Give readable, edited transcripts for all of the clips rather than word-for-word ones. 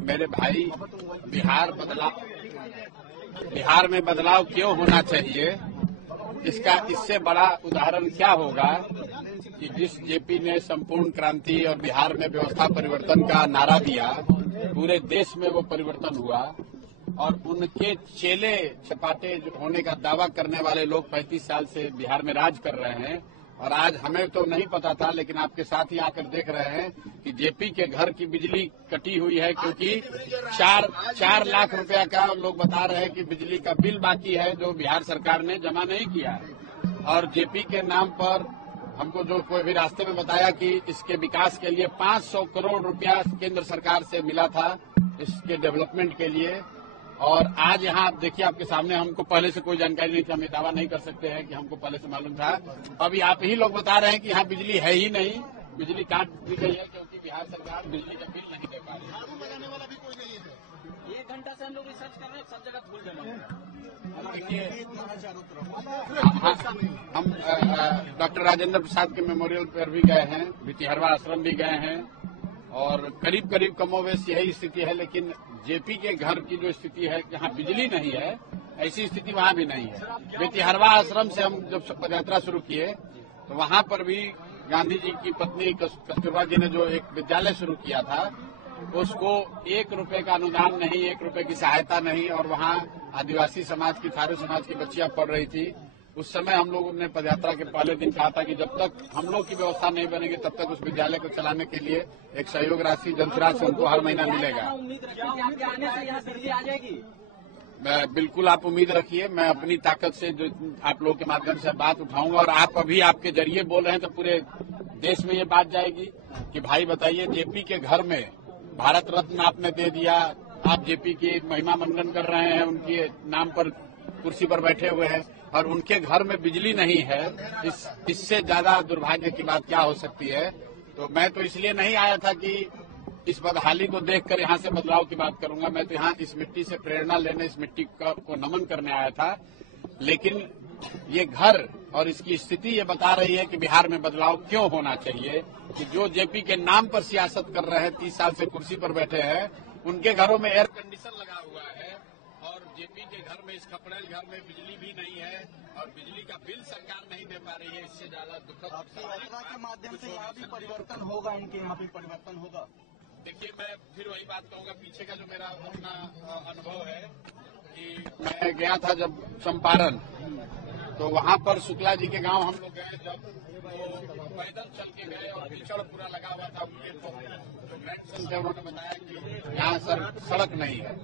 मेरे भाई, बिहार में बदलाव क्यों होना चाहिए, इससे बड़ा उदाहरण क्या होगा कि जिस जेपी ने संपूर्ण क्रांति और बिहार में व्यवस्था परिवर्तन का नारा दिया, पूरे देश में वो परिवर्तन हुआ और उनके चेले चपाटे होने का दावा करने वाले लोग 35 साल से बिहार में राज कर रहे हैं। और आज हमें तो नहीं पता था, लेकिन आपके साथ ही आकर देख रहे हैं कि जेपी के घर की बिजली कटी हुई है, क्योंकि 4 लाख रुपया का लोग बता रहे हैं कि बिजली का बिल बाकी है, जो बिहार सरकार ने जमा नहीं किया है। और जेपी के नाम पर हमको जो कोई भी रास्ते में बताया कि इसके विकास के लिए 500 करोड़ रुपया केंद्र सरकार से मिला था इसके डेवलपमेंट के लिए। और आज यहाँ आप देखिए, आपके सामने, हमको पहले से कोई जानकारी नहीं थी, हम ये दावा नहीं कर सकते हैं कि हमको पहले से मालूम था। अभी आप ही लोग बता रहे हैं कि यहाँ बिजली है ही नहीं, बिजली काट दी गई है क्योंकि बिहार सरकार बिजली का बिल नहीं दे पा रही है। 1 घंटा से हम लोग रिसर्च कर रहे हैं, सब जगह भूल गए। हम डॉक्टर राजेंद्र प्रसाद के मेमोरियल पर भी गए हैं, भितिहरवा आश्रम भी गए हैं और करीब करीब कमोवेश यही स्थिति है। लेकिन जेपी के घर की जो स्थिति है, जहाँ बिजली नहीं है, ऐसी स्थिति वहाँ भी नहीं है। भितिहरवा आश्रम से हम जब पदयात्रा शुरू किए तो वहाँ पर भी गांधी जी की पत्नी कस्तूरबा जी ने जो एक विद्यालय शुरू किया था, उसको 1 रुपए का अनुदान नहीं, 1 रुपए की सहायता नहीं, और वहाँ आदिवासी समाज की, थारू समाज की बच्चियां पढ़ रही थी। उस समय हम लोगों ने पदयात्रा के पहले दिन कहा था कि जब तक हम लोग की व्यवस्था नहीं बनेगी तब तक उस विद्यालय को चलाने के लिए एक सहयोग राशि जनसुराज से उनको हर महीना मिलेगा। बिल्कुल आप उम्मीद रखिए, मैं अपनी ताकत से जो आप लोगों के माध्यम से बात उठाऊंगा, और आप अभी आपके जरिए बोल रहे हैं तो पूरे देश में ये बात जाएगी कि भाई बताइए, जेपी के घर में भारत रत्न आपने दे दिया, आप जेपी की महिमा मंडन कर रहे हैं, उनके नाम पर कुर्सी पर बैठे हुए हैं और उनके घर में बिजली नहीं है। इससे ज्यादा दुर्भाग्य की बात क्या हो सकती है। तो मैं तो इसलिए नहीं आया था कि इस बदहाली को देखकर यहाँ से बदलाव की बात करूंगा। मैं तो यहाँ इस मिट्टी से प्रेरणा लेने, इस मिट्टी को नमन करने आया था। लेकिन ये घर और इसकी स्थिति ये बता रही है कि बिहार में बदलाव क्यों होना चाहिए, कि जो जेपी के नाम पर सियासत कर रहे हैं, 30 साल से कुर्सी पर बैठे हैं, उनके घरों में एयर कंडीशन लगा हुआ है और जेपी के घर में, इस खपड़ेल घर में बिजली भी नहीं है और बिजली का बिल सरकार नहीं दे पा रही है। इससे ज्यादा दुखद के माध्यम से यहाँ भी परिवर्तन होगा, इनके यहाँ भी परिवर्तन होगा। देखिए, मैं फिर वही बात कहूंगा, पीछे का जो मेरा अपना अनुभव है कि मैं गया था जब चंपारण, तो वहाँ पर शुक्ला जी के गांव हम लोग गए, जब वो पैदल चल के गए और कीचड़ पूरा लगा हुआ था। उनके जो ग्रैंडसन थे उन्होंने बताया कि यहाँ सड़क नहीं है।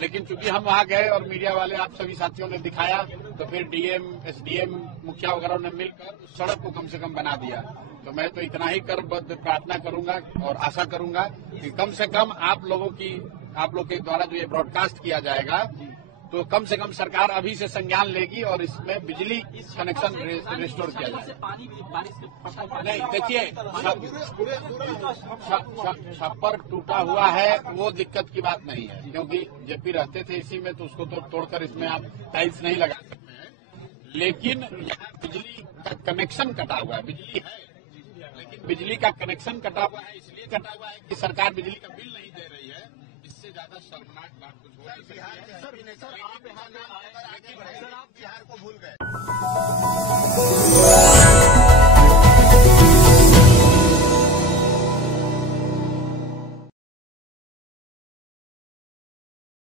लेकिन चूंकि हम वहाँ गए और मीडिया वाले, आप सभी साथियों ने दिखाया, तो फिर डीएम, एसडीएम, मुखिया वगैरह ने मिलकर उस सड़क को कम से कम बना दिया। तो मैं तो इतना ही करबद्ध प्रार्थना करूंगा और आशा करूंगा कि कम से कम आप लोग के द्वारा जो ये ब्रॉडकास्ट किया जाएगा, तो कम से कम सरकार अभी से संज्ञान लेगी और इसमें बिजली कनेक्शन रिस्टोर किया जाएगा। नहीं, देखिए, छप्पर टूटा हुआ है, वो दिक्कत की बात नहीं है, क्योंकि जेपी रहते थे इसी में, तो उसको तो तोड़कर इसमें आप टाइल्स नहीं लगा सकते हैं। लेकिन यहाँ बिजली का कनेक्शन कटा हुआ है, बिजली है लेकिन बिजली का कनेक्शन कटा हुआ है। इसलिए कटा हुआ है कि सरकार बिजली का बिल नहीं दे रही है। इससे ज्यादा शर्मनाक बात कुछ हो नहीं सकती है। सर, आप बिहार को भूल गए।